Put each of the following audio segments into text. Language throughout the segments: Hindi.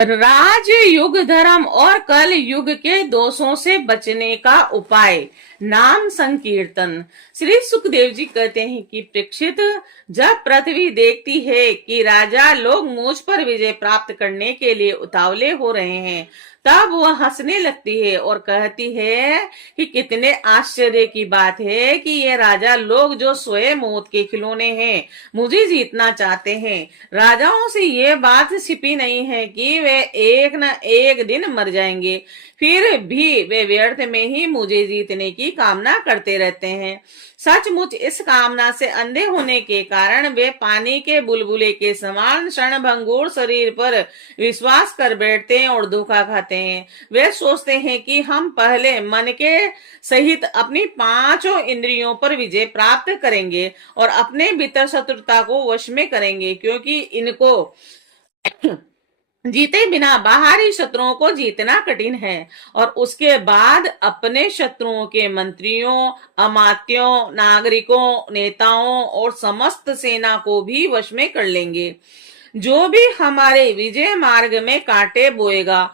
राज युग धर्म और कल युग के दोषों से बचने का उपाय, नाम संकीर्तन। श्री सुखदेव जी कहते हैं कि परीक्षित, जब पृथ्वी देखती है कि राजा लोग मुझ पर विजय प्राप्त करने के लिए उतावले हो रहे हैं, तब वह हंसने लगती है और कहती है कि कितने आश्चर्य की बात है कि ये राजा लोग जो स्वयं मौत के खिलौने हैं, मुझे जीतना चाहते हैं। राजाओं से ये बात छिपी नहीं है कि वे एक न एक दिन मर जाएंगे, फिर भी वे व्यर्थ में ही मुझे जीतने की कामना करते रहते हैं। सचमुच इस कामना से अंधे होने के कारण वे पानी के बुलबुले के समान क्षणभंगुर शरीर पर विश्वास कर बैठते हैं और धोखा खाते हैं। वे सोचते हैं कि हम पहले मन के सहित अपनी पांचों इंद्रियों पर विजय प्राप्त करेंगे और अपने भीतर शत्रुता को वश में करेंगे, क्योंकि इनको जीते बिना बाहरी शत्रुओं को जीतना कठिन है। और उसके बाद अपने शत्रुओं के मंत्रियों, अमात्यों, नागरिकों, नेताओं और समस्त सेना को भी वश में कर लेंगे। जो भी हमारे विजय मार्ग में कांटे बोएगा,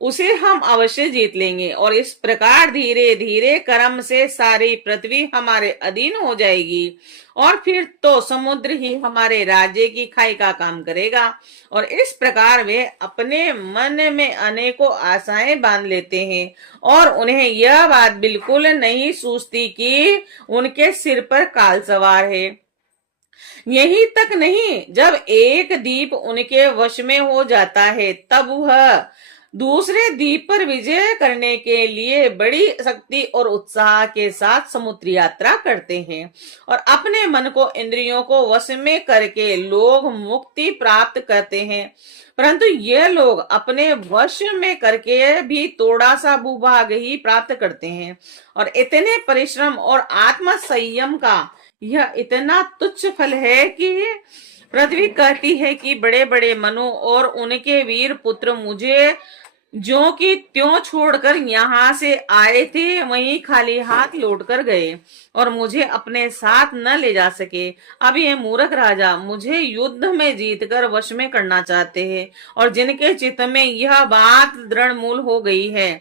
उसे हम अवश्य जीत लेंगे और इस प्रकार धीरे धीरे कर्म से सारी पृथ्वी हमारे अधीन हो जाएगी और फिर तो समुद्र ही हमारे राज्य की खाई का काम करेगा। और इस प्रकार वे अपने मन में अनेकों आशाएं बांध लेते हैं और उन्हें यह बात बिल्कुल नहीं सूझती कि उनके सिर पर काल सवार है। यही तक नहीं, जब एक दीप उनके वश में हो जाता है, तब वह दूसरे द्वीप पर विजय करने के लिए बड़ी शक्ति और उत्साह के साथ समुद्र यात्रा करते हैं और अपने मन को इंद्रियों को वश में करके लोग मुक्ति प्राप्त करते हैं। परंतु ये लोग अपने वश में करके भी थोड़ा सा भूभाग ही प्राप्त करते हैं और इतने परिश्रम और आत्म संयम का यह इतना तुच्छ फल है कि पृथ्वी कहती है कि बड़े बड़े मनु और उनके वीर पुत्र मुझे जो कि त्यों छोड़कर यहाँ से आए थे वहीं खाली हाथ लौट कर गए और मुझे अपने साथ न ले जा सके। अब ये मूर्ख राजा मुझे युद्ध में जीतकर वश में करना चाहते हैं और जिनके चित्त में यह बात दृढ़ मूल हो गई है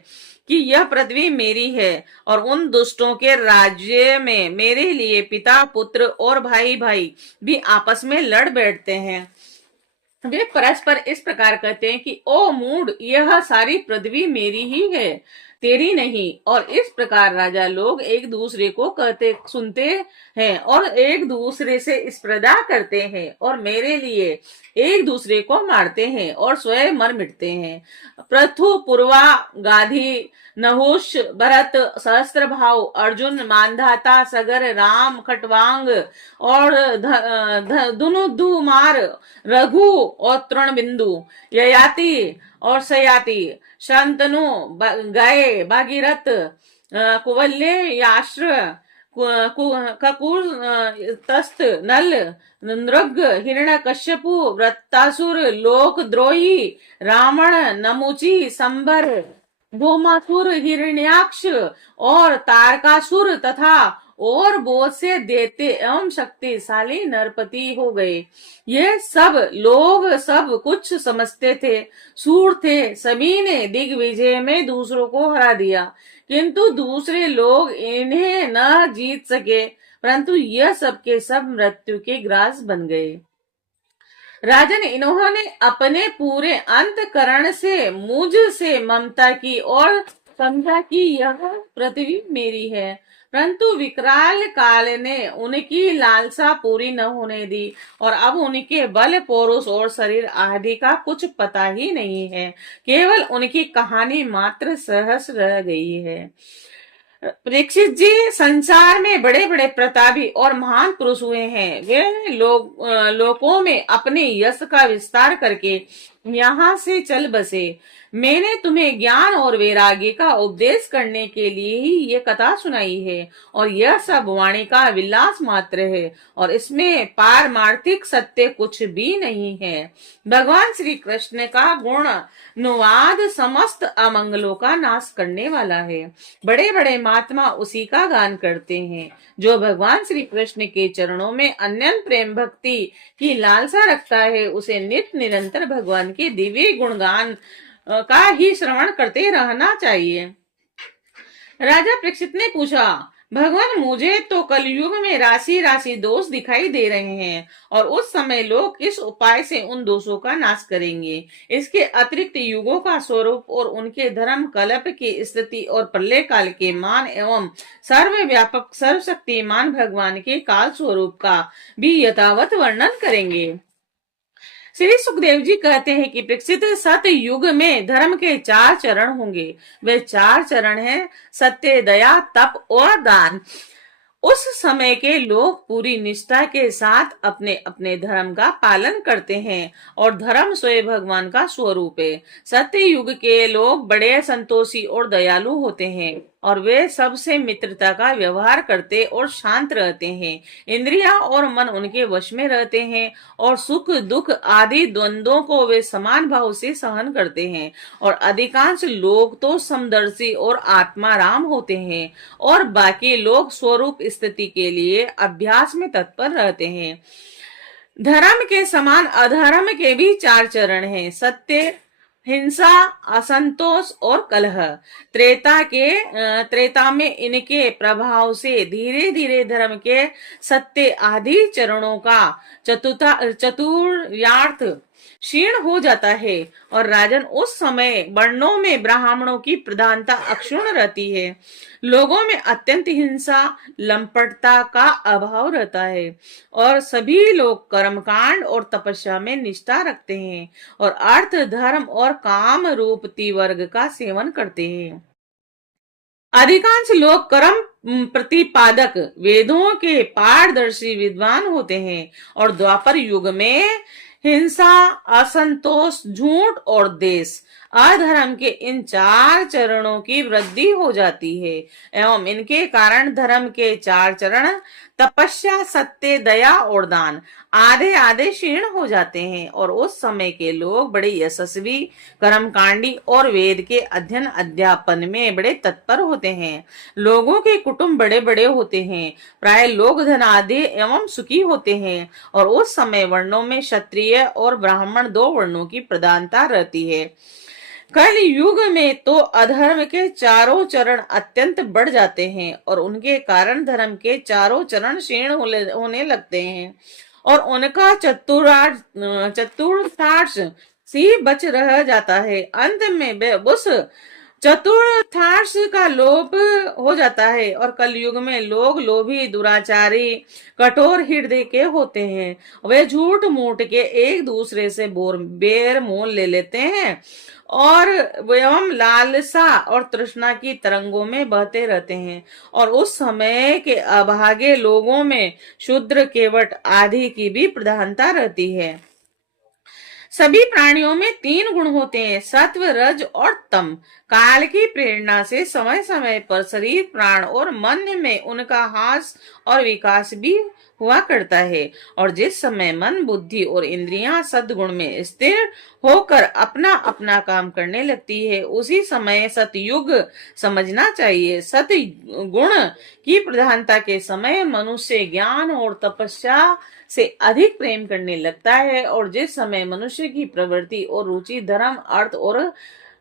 कि यह पृथ्वी मेरी है और उन दुष्टों के राज्य में मेरे लिए पिता पुत्र और भाई भाई भी आपस में लड़ बैठते हैं। वे परस्पर इस प्रकार कहते हैं कि ओ मूढ़, यह सारी पृथ्वी मेरी ही है, तेरी नहीं। और इस प्रकार राजा लोग एक दूसरे को कहते सुनते हैं और एक दूसरे से स्पर्धा करते हैं और मेरे लिए एक दूसरे को मारते हैं और स्वयं मर मिटते हैं। पृथु, पूर्वा, गाधी, नहुष, भरत, सहस्त्रभाव, अर्जुन, मानधाता, सगर, राम, खटवांग और धनुधुमार, रघु और तृणबिंदु, ययाति और सयाति, शांतनु, गए, भागीरथ, कुवल्य, याश्र, कपूर, तस्त, नल, नृग, हिरण्यकश्यपु, वृत्तासुर, लोकद्रोही, रावण, नमुची, संबर, धूमासुर, हिरण्याक्ष और तारकासुर तथा और बहुत से देते एवं शक्तिशाली नरपति हो गए। ये सब लोग सब कुछ समझते थे, सूर थे, सभी ने दिग्विजय में दूसरों को हरा दिया, किंतु दूसरे लोग इन्हें न जीत सके, परंतु यह सब के सब मृत्यु के ग्रास बन गए। राजन, इन्होंने अपने पूरे अंतकरण से मुझ से ममता की और समझा कि यह पृथ्वी मेरी है, परंतु विकराल काल ने उनकी लालसा पूरी न होने दी और अब उनके बल, पौरुष और शरीर आदि का कुछ पता ही नहीं है, केवल उनकी कहानी मात्र सहस रह गई है। परीक्षित जी, संसार में बड़े बड़े प्रतापी और महान पुरुष हुए हैं। वे लोकों में अपने यश का विस्तार करके यहाँ से चल बसे। मैंने तुम्हें ज्ञान और वैराग्य का उपदेश करने के लिए ही ये कथा सुनाई है और यह सब वाणी का विलास मात्र है और इसमें पारमार्थिक सत्य कुछ भी नहीं है। भगवान श्री कृष्ण का गुण अनुवाद समस्त अमंगलों का नाश करने वाला है। बड़े बड़े महात्मा उसी का गान करते हैं। जो भगवान श्री कृष्ण के चरणों में अनन्य प्रेम भक्ति की लालसा रखता है, उसे नित्य निरंतर भगवान के दिव्य गुणगान का ही श्रवण करते रहना चाहिए। राजा परीक्षित ने पूछा, भगवान, मुझे तो कलयुग में राशि राशि दोष दिखाई दे रहे हैं और उस समय लोग किस उपाय से उन दोषों का नाश करेंगे? इसके अतिरिक्त युगों का स्वरूप और उनके धर्म कल्प की स्थिति और प्रलय काल के मान एवं सर्वव्यापक सर्वशक्तिमान भगवान के काल स्वरूप का भी यथावत वर्णन करेंगे। श्री सुखदेव जी कहते हैं कि परीक्षित, सत्य युग में धर्म के 4 चरण होंगे। वे 4 चरण हैं सत्य, दया, तप और दान। उस समय के लोग पूरी निष्ठा के साथ अपने अपने धर्म का पालन करते हैं और धर्म स्वयं भगवान का स्वरूप है। सत्य युग के लोग बड़े संतोषी और दयालु होते हैं और वे सबसे मित्रता का व्यवहार करते और शांत रहते हैं। इंद्रियां और मन उनके वश में रहते हैं और सुख दुख आदि द्वंद्वों को वे समान भाव से सहन करते हैं। और अधिकांश लोग तो समदर्शी और आत्माराम होते हैं और बाकी लोग स्वरूप स्थिति के लिए अभ्यास में तत्पर रहते हैं। धर्म के समान अधर्म के भी 4 चरण हैं, सत्य, हिंसा, असंतोष और कलह। त्रेता में इनके प्रभाव से धीरे धीरे धर्म के सत्य आदि चरणों का चतुर्यार्थ क्षीण हो जाता है और राजन उस समय वर्णों में ब्राह्मणों की प्रधानता अक्षुण्ण रहती है। लोगों में अत्यंत हिंसा, लंपटता का अभाव रहता है और सभी लोग कर्मकांड और तपस्या में निष्ठा रखते हैं और अर्थ, धर्म और काम रूप त्रिवर्ग का सेवन करते हैं। अधिकांश लोग कर्म प्रतिपादक वेदों के पारदर्शी विद्वान होते हैं और द्वापर युग में हिंसा, असंतोष, झूठ और देश, अधर्म के इन 4 चरणों की वृद्धि हो जाती है एवं इनके कारण धर्म के 4 चरण तपस्या, सत्य, दया और दान आधे आधे क्षीण हो जाते हैं और उस समय के लोग बड़े यशस्वी, कर्मकांडी और वेद के अध्ययन अध्यापन में बड़े तत्पर होते हैं। लोगों के कुटुंब बड़े बड़े होते हैं, प्राय लोग धनादि एवं सुखी होते हैं और उस समय वर्णों में क्षत्रिय और ब्राह्मण 2 वर्णों की प्रधानता रहती है। कल युग में तो अधर्म के 4 चरण अत्यंत बढ़ जाते हैं और उनके कारण धर्म के 4 चरण क्षीण होने लगते हैं और उनका चतुर्थांश सी बच रह जाता है। अंत में उस चतुर्थांश का लोप हो जाता है और कलयुग में लोग लोभी, दुराचारी, कठोर हृदय के होते हैं। वे झूठ मूठ के एक दूसरे से बेर मोल ले लेते हैं और एवं लालसा और तृष्णा की तरंगों में बहते रहते हैं और उस समय के अभागे लोगों में शूद्र, केवट आदि की भी प्रधानता रहती है। सभी प्राणियों में 3 गुण होते हैं, सत्व, रज और तम। काल की प्रेरणा से समय समय पर शरीर, प्राण और मन में उनका ह्रास और विकास भी हुआ करता है और जिस समय मन, बुद्धि और इंद्रियां सद्गुण में स्थिर होकर अपना अपना काम करने लगती है, उसी समय सतयुग समझना चाहिए। सत्य गुण की प्रधानता के समय मनुष्य ज्ञान और तपस्या से अधिक प्रेम करने लगता है और जिस समय मनुष्य की प्रवृत्ति और रुचि धर्म, अर्थ और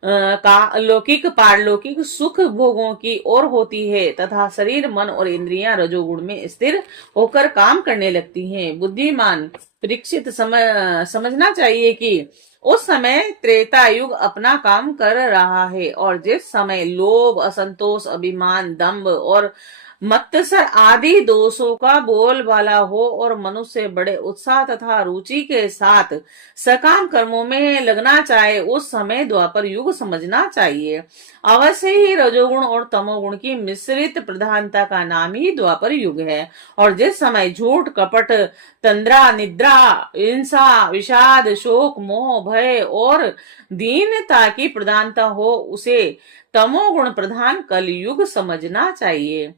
का लौकिक पारलौकिक सुख भोगों की ओर होती है तथा शरीर, मन और इंद्रियां रजोगुण में स्थिर होकर काम करने लगती हैं। बुद्धिमान परीक्षित समझना चाहिए कि उस समय त्रेता युग अपना काम कर रहा है और जिस समय लोभ, असंतोष, अभिमान, दंभ और मत्सर आदि दोषों का बोलबाला हो और मनुष्य बड़े उत्साह तथा रुचि के साथ सकाम कर्मों में लगना चाहे, उस समय द्वापर युग समझना चाहिए। अवश्य ही रजोगुण और तमोगुण की मिश्रित प्रधानता का नाम ही द्वापर युग है और जिस समय झूठ, कपट, तंद्रा, निद्रा, हिंसा, विषाद, शोक, मोह, भय और दीनता की प्रधानता हो, उसे तमोगुण प्रधान कलयुग समझना चाहिए।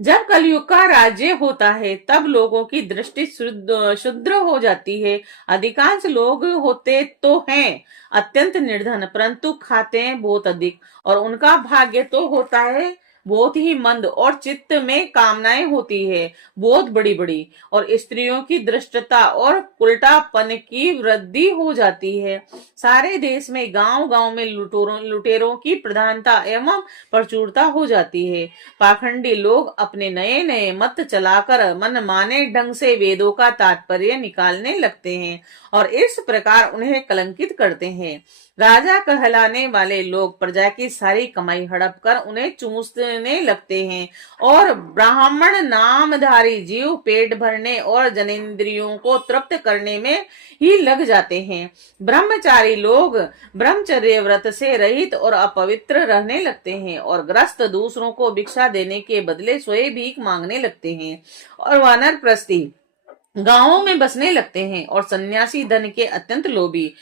जब कलयुग का राज्य होता है तब लोगों की दृष्टि शुद्र हो जाती है। अधिकांश लोग होते तो हैं अत्यंत निर्धन, परंतु खाते हैं बहुत अधिक और उनका भाग्य तो होता है बहुत ही मंद और चित्त में कामनाएं होती है बहुत बड़ी बड़ी, और स्त्रियों की दृष्टता और उल्टापन की वृद्धि हो जाती है। सारे देश में गांव गांव में लुटेरों की प्रधानता एवं प्रचुरता हो जाती है। पाखंडी लोग अपने नए नए मत चलाकर मनमाने ढंग से वेदों का तात्पर्य निकालने लगते हैं और इस प्रकार उन्हें कलंकित करते हैं। राजा कहलाने वाले लोग प्रजा की सारी कमाई हड़प कर उन्हें चूसने लगते हैं और ब्राह्मण नामधारी जीव पेट भरने और जनेंद्रियों को तृप्त करने में ही लग जाते हैं। ब्रह्मचारी लोग ब्रह्मचर्य व्रत से रहित और अपवित्र रहने लगते हैं और ग्रस्त दूसरों को भिक्षा देने के बदले स्वयं भीख मांगने लगते हैं और वानरप्रस्थी गांवों में बसने लगते हैं और सन्यासी धन के अत्यंत लोभी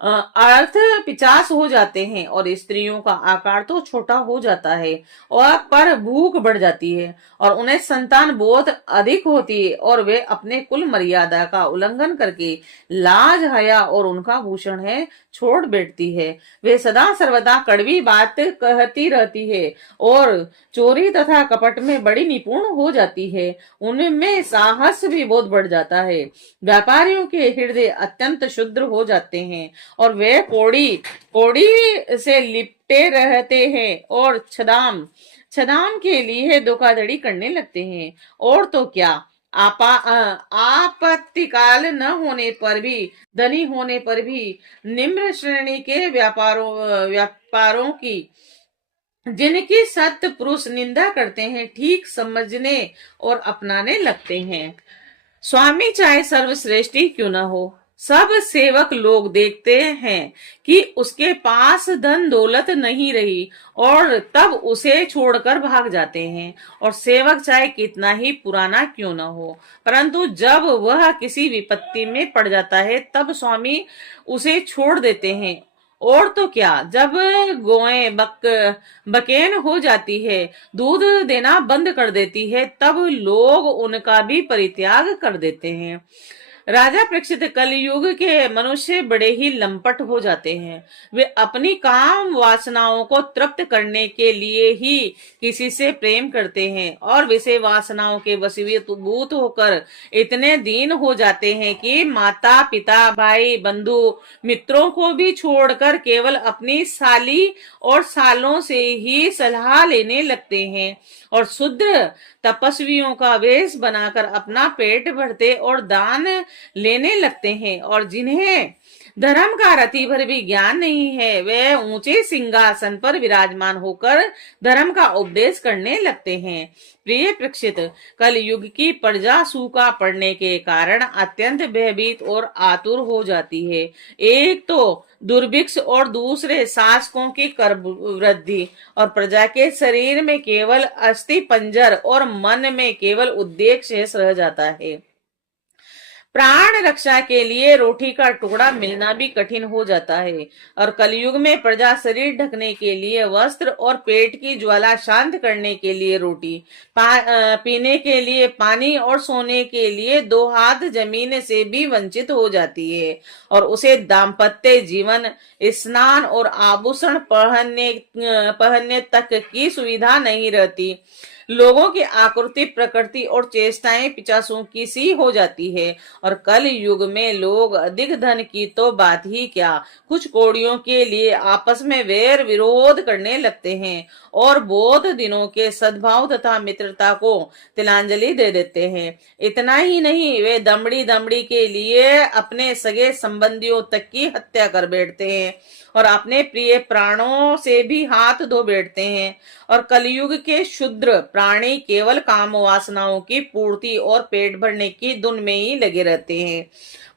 अर्थ पिचास हो जाते हैं और स्त्रियों का आकार तो छोटा हो जाता है और पर भूख बढ़ जाती है और उन्हें संतान बहुत अधिक होती है और वे अपने कुल मर्यादा का उल्लंघन करके लाज हया और उनका भूषण है छोड़ बैठती है। वे सदा सर्वदा कड़वी बात कहती रहती है और चोरी तथा कपट में बड़ी निपुण हो जाती है। उनमें साहस भी बहुत बढ़ जाता है। व्यापारियों के हृदय अत्यंत शुद्र हो जाते हैं और वे कौड़ी कौड़ी से लिपटे रहते हैं और छदाम छदाम के लिए धोखाधड़ी करने लगते हैं। और तो क्या, आपत्तिकाल न होने पर भी, धनी होने पर भी निम्न श्रेणी के व्यापारों की जिनकी सत्य पुरुष निंदा करते हैं ठीक समझने और अपनाने लगते हैं। स्वामी चाहे सर्वश्रेष्ठ ही क्यों न हो, सब सेवक लोग देखते हैं कि उसके पास धन दौलत नहीं रही और तब उसे छोड़कर भाग जाते हैं। और सेवक चाहे कितना ही पुराना क्यों न हो, परंतु जब वह किसी विपत्ति में पड़ जाता है तब स्वामी उसे छोड़ देते हैं। और तो क्या, जब गोएं बकेन हो जाती है, दूध देना बंद कर देती है, तब लोग उनका भी परित्याग कर देते हैं। राजा परीक्षित, कलयुग के मनुष्य बड़े ही लंपट हो जाते हैं। वे अपनी काम वासनाओं को तृप्त करने के लिए ही किसी से प्रेम करते हैं और विषय वासनाओं के वशीभूत होकर इतने दीन हो जाते हैं कि माता पिता भाई बंधु मित्रों को भी छोड़कर केवल अपनी साली और सालों से ही सलाह लेने लगते हैं और शुद्र तपस्वियों का वेश बनाकर अपना पेट भरते और दान लेने लगते हैं। और जिन्हें धर्म का रति भर भी ज्ञान नहीं है, वे ऊंचे सिंहासन पर विराजमान होकर धर्म का उपदेश करने लगते हैं। प्रिय परीक्षित, कल युग की प्रजा सूखा पड़ने के कारण अत्यंत भयभीत और आतुर हो जाती है। एक तो दुर्भिक्ष और दूसरे शासकों की कर वृद्धि और प्रजा के शरीर में केवल अस्थि पंजर और मन में केवल उद्देक शेष रह जाता है। प्राण रक्षा के लिए रोटी का टुकड़ा मिलना भी कठिन हो जाता है और कलयुग में प्रजा शरीर ढकने के लिए वस्त्र और पेट की ज्वाला शांत करने के लिए रोटी, पीने के लिए पानी और सोने के लिए 2 हाथ जमीन से भी वंचित हो जाती है और उसे दाम्पत्य जीवन, स्नान और आभूषण पहनने तक की सुविधा नहीं रहती। लोगों की आकृति, प्रकृति और चेष्टाएं पिचासों की सी हो जाती है और कल युग में लोग अधिक धन की तो बात ही क्या, कुछ कौड़ियों के लिए आपस में वैर विरोध करने लगते हैं और बहुत दिनों के सद्भाव तथा मित्रता को तिलांजलि दे देते हैं। इतना ही नहीं, वे दमड़ी के लिए अपने सगे संबंधियों तक की हत्या कर बैठते हैं और अपने प्रिय प्राणों से भी हाथ धो बैठते हैं। और कलयुग के शूद्र प्राणी केवल काम वासनाओं की पूर्ति और पेट भरने की धुन में ही लगे रहते हैं।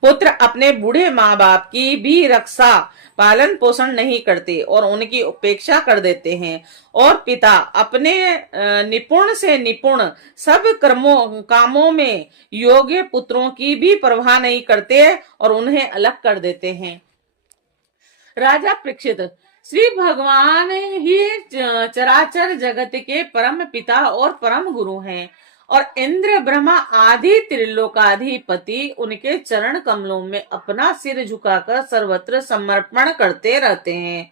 पुत्र अपने बूढ़े माँ बाप की भी रक्षा पालन पोषण नहीं करते और उनकी उपेक्षा कर देते हैं और पिता अपने निपुण से निपुण सब कामों में योग्य पुत्रों की भी परवाह नहीं करते और उन्हें अलग कर देते हैं। राजा परीक्षित, श्री भगवान ही चराचर जगत के परम पिता और परम गुरु हैं और इंद्र ब्रह्मा आदि त्रिलोकाधिपति उनके चरण कमलों में अपना सिर झुकाकर सर्वत्र समर्पण करते रहते हैं।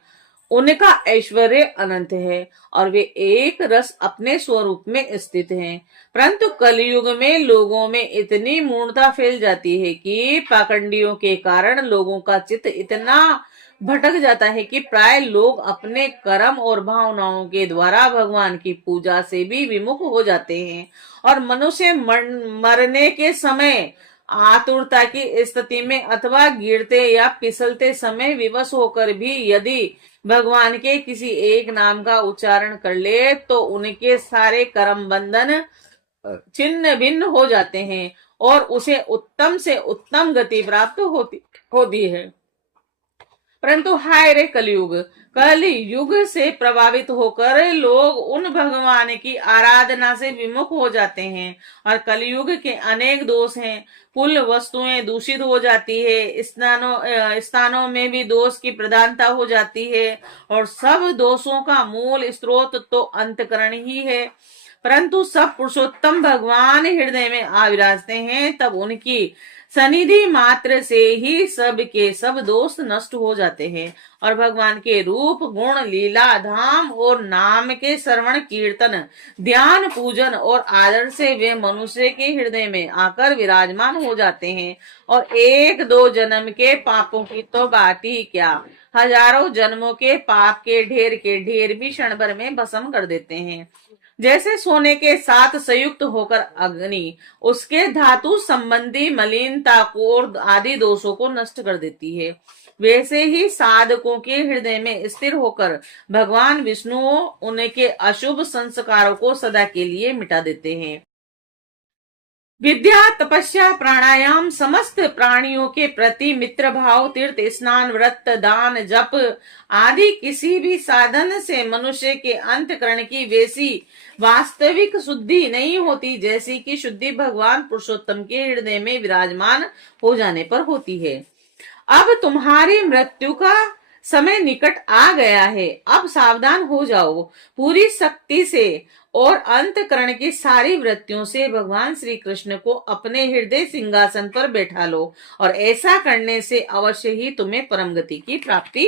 उनका ऐश्वर्य अनंत है और वे एक रस अपने स्वरूप में स्थित हैं। परंतु कलयुग में लोगों में इतनी मूढ़ता फैल जाती है कि पाखंडियों के कारण लोगों का चित्त इतना भटक जाता है कि प्राय लोग अपने कर्म और भावनाओं के द्वारा भगवान की पूजा से भी विमुख हो जाते हैं और मनुष्य मरने के समय आतुरता की स्थिति में अथवा गिरते या फिसलते समय विवश होकर भी यदि भगवान के किसी एक नाम का उच्चारण कर ले तो उनके सारे कर्म बंधन छिन्न भिन्न हो जाते हैं और उसे उत्तम से उत्तम गति प्राप्त होती होती है। परंतु हाय रे कलयुग, कल युग से प्रभावित होकर लोग उन भगवान की आराधना से विमुख हो जाते हैं और कलयुग के अनेक दोष हैं। कुल वस्तुएं दूषित हो जाती है, स्थानों में भी दोष की प्रधानता हो जाती है और सब दोषों का मूल स्रोत तो अंतकरण ही है। परंतु सब पुरुषोत्तम भगवान हृदय में आ विराजते हैं, तब उनकी सनिधि मात्र से ही सब के सब दोष नष्ट हो जाते हैं और भगवान के रूप गुण लीला धाम और नाम के श्रवण कीर्तन ध्यान पूजन और आदर से वे मनुष्य के हृदय में आकर विराजमान हो जाते हैं और एक दो जन्म के पापों की तो बात ही क्या, हजारों जन्मों के पाप के ढेर भी क्षण भर में भस्म कर देते हैं। जैसे सोने के साथ संयुक्त होकर अग्नि उसके धातु संबंधी मलिनता को और आदि दोषों को नष्ट कर देती है, वैसे ही साधकों के हृदय में स्थिर होकर भगवान विष्णु उनके अशुभ संस्कारों को सदा के लिए मिटा देते हैं। विद्या तपस्या प्राणायाम समस्त प्राणियों के प्रति मित्र भाव तीर्थ स्नान व्रत दान जप आदि किसी भी साधन से मनुष्य के अंतकरण की वैसी वास्तविक शुद्धि नहीं होती जैसी कि शुद्धि भगवान पुरुषोत्तम के हृदय में विराजमान हो जाने पर होती है। अब तुम्हारी मृत्यु का समय निकट आ गया है, अब सावधान हो जाओ, पूरी शक्ति से और अंतकरण की सारी वृत्तियों से भगवान श्री कृष्ण को अपने हृदय सिंहासन पर बैठा लो और ऐसा करने से अवश्य ही तुम्हें परम गति की प्राप्ति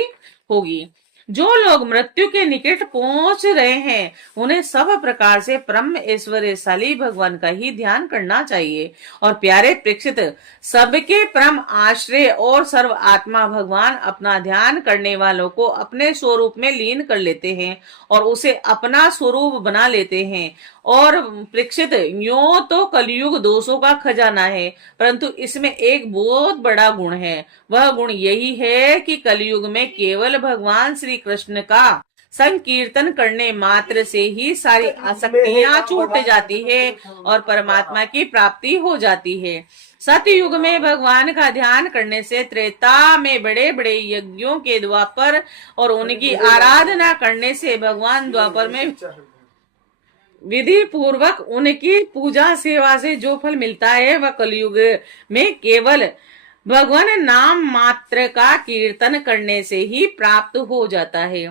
होगी। जो लोग मृत्यु के निकट पहुंच रहे हैं उन्हें सब प्रकार से परम ऐश्वर्यशाली भगवान का ही ध्यान करना चाहिए। और प्यारे प्रेक्षित, सबके परम आश्रय और सर्व आत्मा भगवान अपना ध्यान करने वालों को अपने स्वरूप में लीन कर लेते हैं और उसे अपना स्वरूप बना लेते हैं। और प्रेक्षित, यूं तो कलयुग दोषों का खजाना है, परंतु इसमें एक बहुत बड़ा गुण है। वह गुण यही है कि कलयुग में केवल भगवान श्री कृष्ण का संकीर्तन करने मात्र से ही सारी आसक्तियां छूट जाती है और परमात्मा की प्राप्ति हो जाती है। सतयुग में भगवान का ध्यान करने से, त्रेता में बड़े बड़े यज्ञों के द्वापर और उनकी आराधना करने से भगवान द्वापर में विधि पूर्वक उनकी पूजा सेवा से जो फल मिलता है वह कलयुग में केवल भगवान नाम मात्र का कीर्तन करने से ही प्राप्त हो जाता है।